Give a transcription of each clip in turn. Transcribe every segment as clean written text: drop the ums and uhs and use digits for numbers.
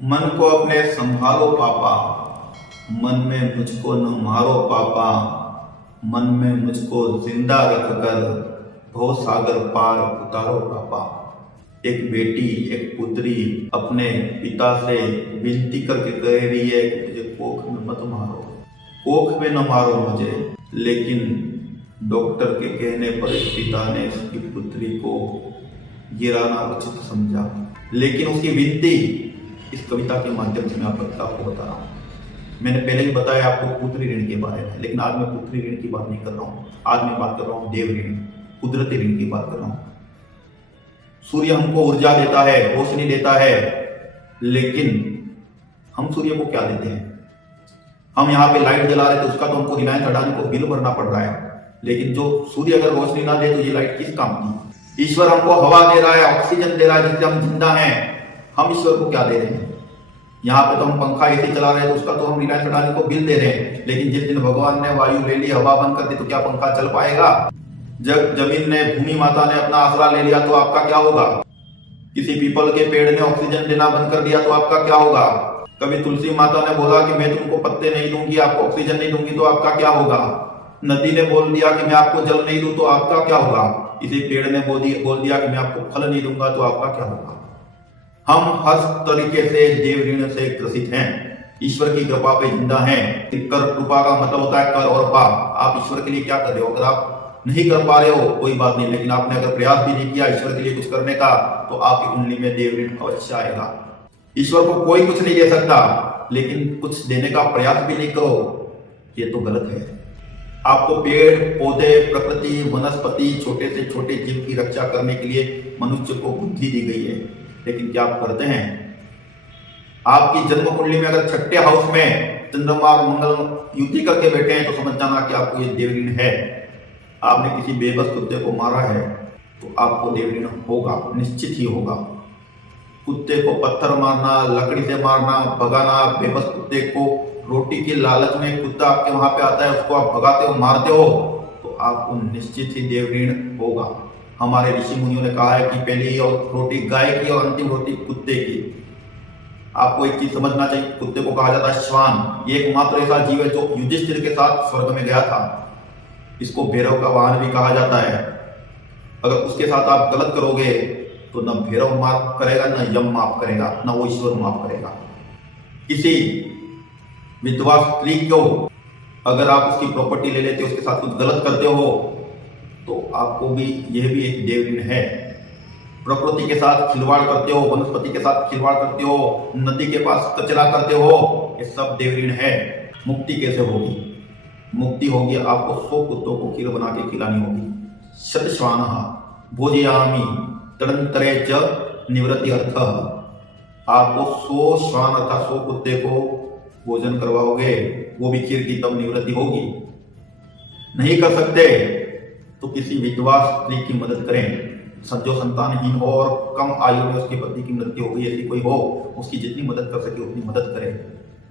मन को अपने संभालो पापा, मन में मुझको न मारो पापा, मन में मुझको जिंदा रखकर भव सागर पार उतारो पापा। एक बेटी, एक पुत्री अपने पिता से विनती करके कह रही है कि मुझे कोख में मत मारो, कोख में न मारो मुझे। लेकिन डॉक्टर के कहने पर इस पिता ने उसकी पुत्री को गिराना उचित समझा। लेकिन उसकी विनती इस कविता के माध्यम से मैं आपको बता रहा हूँ। मैंने पहले ही बताया आपको पुत्री ऋण के बारे में, लेकिन आज मैं पुत्री ऋण की बात नहीं कर रहा हूँ। आज मैं बात कर रहा हूँ देव ऋण, कुदरती ऋण की बात कर रहा हूँ। सूर्य हमको ऊर्जा देता है, रोशनी देता है, लेकिन हम सूर्य को क्या देते हैं? हम यहाँ पे लाइट जला रहे थे, उसका तो हमको रिलायंस अडानी को बिल भरना पड़ रहा है। लेकिन जो सूर्य अगर रोशनी ना दे तो ये लाइट किस काम की? ईश्वर हमको हवा दे रहा है, ऑक्सीजन दे रहा है, जिससे हम जिंदा हैं। हम ईश्वर को क्या दे रहे हैं? यहाँ पे तो हम पंखा ऐसे चला रहे हैं, तो उसका तो हम रिलायंस अडानी को बिल दे रहे हैं। लेकिन जिस दिन भगवान ने वायु ले ली, हवा बंद कर दी, तो क्या पंखा चल पाएगा? जब जमीन ने, भूमि माता ने अपना आसरा ले लिया तो आपका क्या होगा? किसी पीपल के पेड़ ने ऑक्सीजन देना बंद कर दिया तो आपका क्या होगा? कभी तुलसी माता ने बोला कि मैं तुमको पत्ते नहीं दूंगी, आपको ऑक्सीजन नहीं दूंगी, तो आपका क्या होगा? नदी ने बोल दिया कि मैं आपको जल नहीं दूं तो आपका क्या होगा? किसी पेड़ ने बोल दिया कि मैं आपको फल नहीं दूंगा तो आपका क्या होगा? हम हर तरीके से देव ऋण से ग्रसित हैं, ईश्वर की कृपा पे जिंदा हैं। कर कृपा का मतलब होता है कर और पाप। आप ईश्वर के लिए क्या कर रहे हो? अगर आप नहीं कर पा रहे हो कोई बात नहीं, लेकिन आपने अगर प्रयास भी नहीं किया ईश्वर के लिए कुछ करने का, तो आपकी कुंडली में देव ऋण अवश्य आएगा। ईश्वर को कोई कुछ नहीं दे सकता, लेकिन कुछ देने का प्रयास भी नहीं करो, ये तो गलत है। आपको पेड़ पौधे, प्रकृति, वनस्पति, छोटे से छोटे जीव की रक्षा करने के लिए मनुष्य को बुद्धि दी गई है, लेकिन क्या आप करते हैं? आपकी जन्म कुंडली में अगर छठे हाउस में चंद्रमा और मंगल युति करके बैठे हैं, तो समझ जाना कि आपको ये देव ऋण है। आपने किसी बेबस कुत्ते को मारा है तो आपको देव ऋण होगा, निश्चित ही होगा। कुत्ते को पत्थर मारना, लकड़ी से मारना, भगाना, बेबस कुत्ते को रोटी की लालच में कुत्ता आपके वहां पे आता है, उसको आप भगाते हो, मारते हो, तो आपको निश्चित ही देव ऋण होगा। हमारे ऋषि मुनियों ने कहा है कि पहली रोटी गाय की और अंतिम रोटी कुत्ते की। आपको एक चीज समझना चाहिए, कुत्ते को कहा जाता है श्वान। ये एकमात्र ऐसा जीव है जो युधिष्ठिर के साथ स्वर्ग में गया था। इसको भैरव का वाहन भी कहा जाता है। अगर उसके साथ आप गलत करोगे तो न भैरव माफ करेगा, न यम माफ करेगा, न वो ईश्वर माफ करेगा। किसी विधवा स्त्री को अगर आप उसकी प्रॉपर्टी ले लेते हो, उसके साथ कुछ गलत करते हो, तो आपको भी यह भी एक देव ऋण है। प्रकृति के साथ खिलवाड़ करते हो, वनस्पति के साथ खिलवाड़ करते हो, नदी के पास कचरा करते हो, ये सब देव ऋण है। मुक्ति कैसे होगी? मुक्ति होगी आपको 100 कुत्तों को खीर बना के खिलानी होगी। शतश्वानः भोजयामि तदंतरे च निवृत्ति अर्थः। आपको 100 श्वान अर्थात 100 कुत्ते को भोजन करवाओगे, वो भी खीर की, तब निवृत्ति होगी। नहीं कर सकते तो किसी विधवा स्त्री की मदद करें। जो संतानहीन हो और कम आयु में उसके पति की मृत्यु हो गई, ऐसी कोई हो, उसकी जितनी मदद कर सके उतनी मदद करें।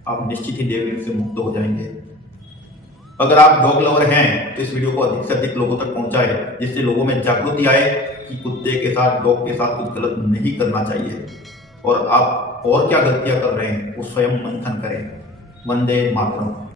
आप निश्चित ही देव ऋण से मुक्त हो जाएंगे। अगर आप डॉग लवर हैं तो इस वीडियो को अधिक से अधिक लोगों तक पहुंचाएं, जिससे लोगों में जागृति आए कि कुत्ते के साथ, डॉग के साथ कुछ गलत नहीं करना चाहिए। और आप और क्या गलतियां कर रहे हैं वो स्वयं मंथन करें। वंदे मातरम।